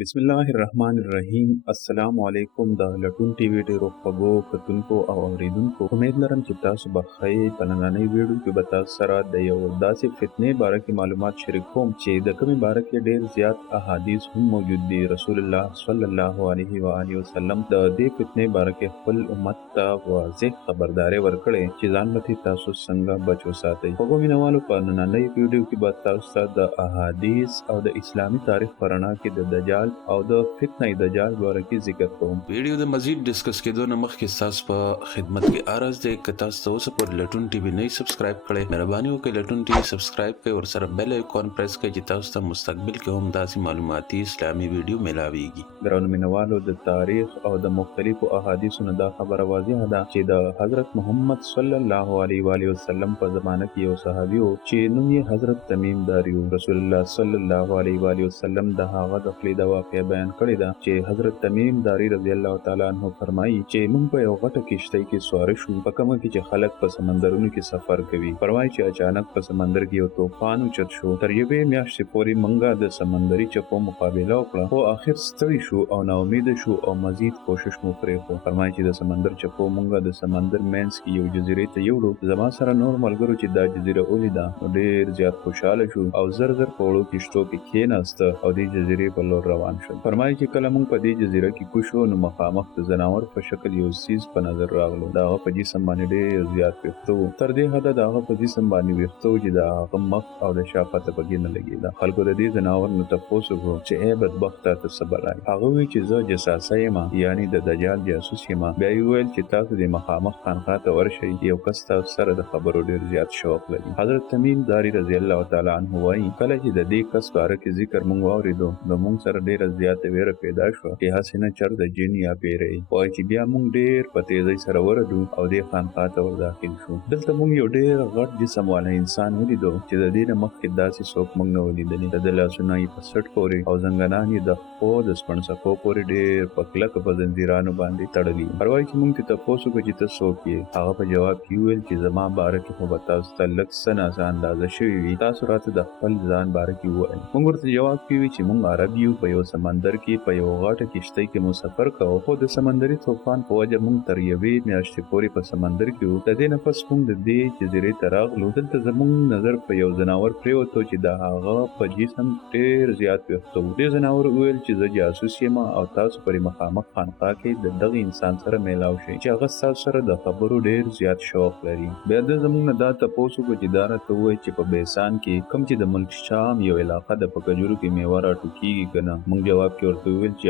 بسم الله الرحمن الرحیم. السلام علیکم د لټون ټي وي ډیرو خوږو کتونکو او اوریدونکو، امید لرم چې تاسو به ښه په نننۍ ویډیو کې به تاسو سره د یو داسې فتنې باره کې معلومات شریک کوم چې د کومې باره کې ډیر زیات احادیث هم موجود دي. رسول الله صلی الله علیه و آله وسلم د دې فتنې باره کې خپل امت ته واضح خبرداري ورکړې چې ځان به تاسو څنګه بچ وساتئ. خوږو مینوالو، په نننۍ ویډیو کې به تاسو ته د احادیث او د اسلامي تاریخ په رڼا کې د دجال او د فتنه دجال باره کې ذکر کوم. ویډیو د مزید ډیسکس کېدو نه مخکې تاسو په خدمت کې عرض دی که تاسو ته اوس پر لټون ټي وي نه سبسکرایب کړئ، مهرباني وکړئ لټون ټي وي سبسکرایب کړئ، ورسره بیل آیکون پریس کړئ چې تاسو ته مستقبل کې هم داسې معلوماتي اسلامي ویډیو ملاويږي. درنو مینوالو، د تاریخ او د مختلفو احادیثو نه دا خبره واضحه ده چې د حضرت محمد صلی الله علیه و آله وسلم په زمانه کې یو صحابي و چې نوم یې حضرت تمیم داری و. رسول الله صلی الله علیه و آله وسلم د هغه د خپل د واقعې بیان کړی ده چې حضرت تمیم داری رضی الله تعالی عنہ فرمایي چې موږ په یو غټه کشتی کې سوار شو، په کومه کې چې خلک په سمندرونو کې سفر کوي. فرمایي چې اچانک په سمندر کې یو طوفان اوچت شو. تر یوې میاشتې پورې موږ د سمندري چپو مقابله وکړه، خو اخر ستړي شو او نا امید شو او مزید کوشش مو پرېښود. فرمایي چې د سمندر چپو موږ د سمندر مینس کې یو جزیرې ته یوړو. زما سره نور ملګرو چې دا جزیره ولیده نو ډېر زیات خوشاله شو او زر زر په وړو کشتو کې کېناسته او دې جزیرې په لور روان شول. فرمایي چې کله موږ په دې جزیره کې کوشو نو مخامخ د ځناور په شکل یو سیز په نظر راغلو. د هغه په جسم باندې ډېر زیات ویښته و، تر دې حده د هغه په جسم باندې ویښته و چې د هغه مخ او د شا پته پکې نه لګېده. خلکو د دې ځناور نه تپوس وکړو چې ای بدبخته ته څه بلایي. هغه وایي چې زه جساسه یم، یعنی د دجال جاسوس یم. بیا یې وویل چې تاسو د مخامخ خانقاه ته ورشئ، یو کس تاسو سره د خبرو ډېر زیات شوق لري. حضرت تمیم داری رضی الله تعالی عنہ وایي کله چې د دې کس باره کې ذکر موږ واورېدو نو موږ سره ډېره زیاته ویره پیدا شوه چې هسې نه چېرته جن یا پیری. وایي چې بیا موږ ډېر په تیزۍ سره ورډو او دې خانقاه ته ور داخل شو. دلته موږ یو ډېر غټ جسم والا انسان ولیدو چې د دې نه مخکې داسې څوک موږ نه و لیدلي. د لاسونه یې په سټ پورې او زنګنان یې د پښو د سپڼسکو پورې ډېر په کلکه په زنځیرانو باندې تړلي. وایي چې موږ ترې تپوس وکړو چې ته څوک یې. هغه په جواب کې وویل چې زما باره کې خو به تاسو ته لږ څه ناڅه اندازه شوي وي، تاسو راته د خپل ځان باره کې ووایئ. موږ ورته جواب کې وویل چې موږ عرب یو، په یو سمندر کې په یو غټه کشتۍ کې مو سفر کوو، خو د سمندري طوفان په وجه موږ تر یوې میاشتې پورې په سمندر کې وو. د دې نه پس موږ د دې جزیرې ته راغلو. دلته زموږ نظر په یو ځناور پرېوتو چې د هغه په جسم ډېر زیات ویښته و. دې ځناور وویل چې زه جاسوس یم او تاسو پرې مخامخ خانقاه کې د دغه انسان سره میلاو شئ چې هغه ستاسو سره د خبرو ډېر زیات شوق لري. بیا د زموږ نه دا تپوس وکړو چې دا راته ووایي چې په بیسان کې کوم چې د ملک شام یو علاقه ده، په کجورو کې میوه راټوکېږي که نه. موږ جواب کې ورته وویل چې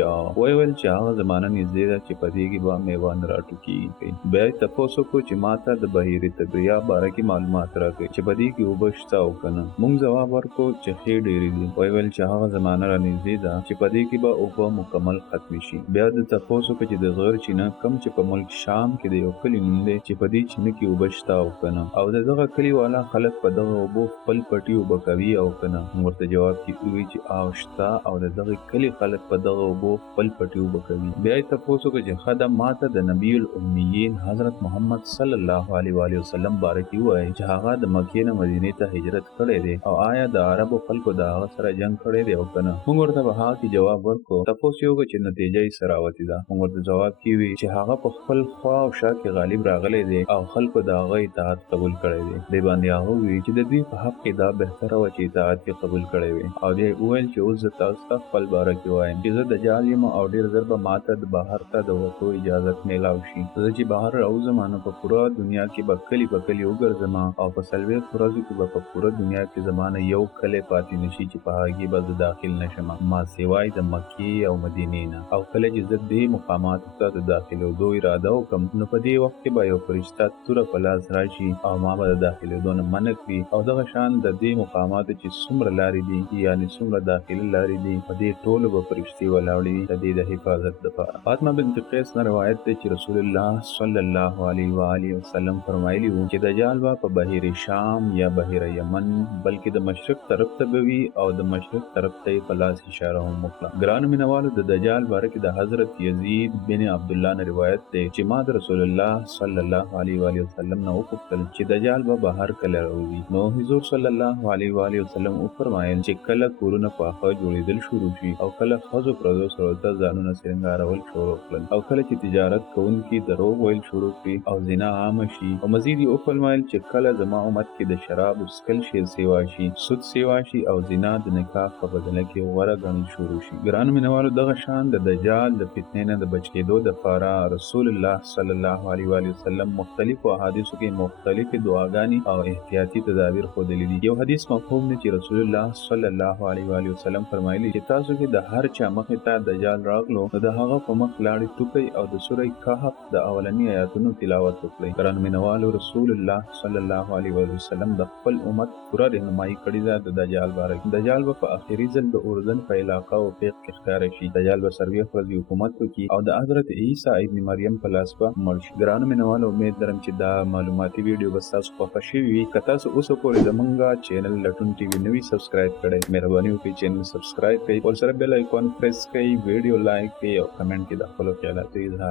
ویل چې هغه زمانه نږدې ده چې په دې کې به میوه نه راټوکېږي. بیا یې تپوس وکړو چې ما ته د بحیرې طبریه باره کې معلومات راکړئ چې په دې کې اوبه شته او که نه. موږ ځواب ورکړو چې ښې ډېرې دي. ویل چې هغه زمانه را نږدې ده چې په دې کې به اوبه مکمل ختمې شي. بیا د تپوس وکړو چې د زغر چینه کوم چې په ملک شام کې د یو کلي نوم دی چې په دې چینه کې اوبه شته او که نه، او د دغه کلي والا خلک په دغه اوبو خپل پټي اوبه کوي او که نه. موږ ورته جواب کې ووایي چې شته او د دغه کلي خلک په دغه اوبو خپل پټي اوبه کوي. بیا یې تپوس وکړو چې ښه ده، ما ته د نبی الامیین حضرت محمد صلی الله علیه و آله وسلم باره کې ووایي چې هغه د مکې نه مدینې ته هجرت کړی دی او آیا د عربو خلکو د هغه سره جنګ کړی دی او که نه. موږ ورته په هغه کې جواب ورکړو. تپوس یې وکړو چې نتیجه یې څه راوتې ده. موږ ورته جواب کې ووایي چې هغه په خپل خوا او شا کې غالب راغلی دی او خلکو د هغه اطاعت قبول کړی دی. دې باندې هغه وویل چې د دوی په حق کې دا بهتره وه چې اطاعت یې قبول کړی وي. او بیا یې وویل چې اوس زه تاسو ته خپل باره کې وایم چې زه دجال یم او ډېر ژر به ماته د بهر ته د وتو اجازت میلاو شي. زه چې بهر راوځم نو په پوره دنیا کې به کلي په کلي وګرځم او په 40 ورځو کې به په پوره دنیا کې زما نه یو کلی پاتې نشي چې په هغې به زه داخل نشم ما سوای د مکې او مدینې نه. او کله چې زه دې مقاماتو ته د داخلېدو اراده وکړم نو په دې وخت کې به یو فرشته توره په لاس راشي او ما به د داخلېدو نه منع کړي. او دغه شان د دې مقاماتو چې څومره لارې دي یعنې څومره داخلي لارې دي په دې ټولو به فرشتې ولاړې وي د دې د حفاظت لپاره. فاطمه بنت قیس نه روایت دی چې رسول الله صلی الله علیه و آله وسلم فرمایلی وو چې دجال به په بحیر شام یا بحیر یمن بلکې د مشرق طرف ته به وي او د مشرق طرف ته یې په لاس اشاره هم وکړه. ګرانو مینوالو، د دجال باره کې د حضرت یزید بن عبدالله نه روایت دی چې ما د رسول الله صلی الله علیه و آله وسلم نه وپوښتل چې دجال به بهر کله راوځي. نو حضور صلی الله علیه و آله وسلم وفرمایل چې کله کورونه پاخه جوړېدل شروع شي او کله ښځو پردو سره د ځانونه سرنګارول شروع کړل او کله چې تجارت کوونکي دروغ ویل شروع کړي او زنا عامه شي او مزید یې وفرمایل چې کله زما امت کې د شراب څښل شی سیوا شي سود سیوا شي او زنا د نکاح په بدله کې غوره ګڼل شروع شي. ګرانو مینوالو دغه شان د دجال د فتنې نه د بچ کېدو دپاره رسول الله صلی الله علیه و وسلم مختلفو احادیثو کې مختلفې دعاګانې او احتیاطي تدابیر ښودلي دي. یو حدیث مفهوم دی چې رسول الله صلی الله علیه و وسلم فرمایلی چې تاسو کې د هر چا مخې ته دجال راغلو نو د هغه په مخ لاړې ټوکئ او د سورې کهف د اولني آیاتونو تلاوت وکړئ. ګرانو مینوالو رسول الله صلی الله علیه و وسلم د خپل امت پوره رهنمایي کړې ده د دجال باره کې. دجال به په آخري ځل د اردن په علاقه او فیق کې ښکاره شي. دجال به څلوېښت ورځې حکومت وکړي او د حضرت عیسی ابن مریم په لاس به مړ شي. ګرانو مینوالو امید لرم چې دا معلوماتي ویډیو به ستاسو خوښه شوې وي. که تاسو اوسه پورې زمونږ چینل لټون ټي وي نه وي سبسکرایب کړئ مهرباني وکړئ چینل سبسکرایب کړئ ورسره بیل آیکون پریس کړئ ویډیو لایک کړئ او کمنټ کې د خپلو خیالاتو اظهار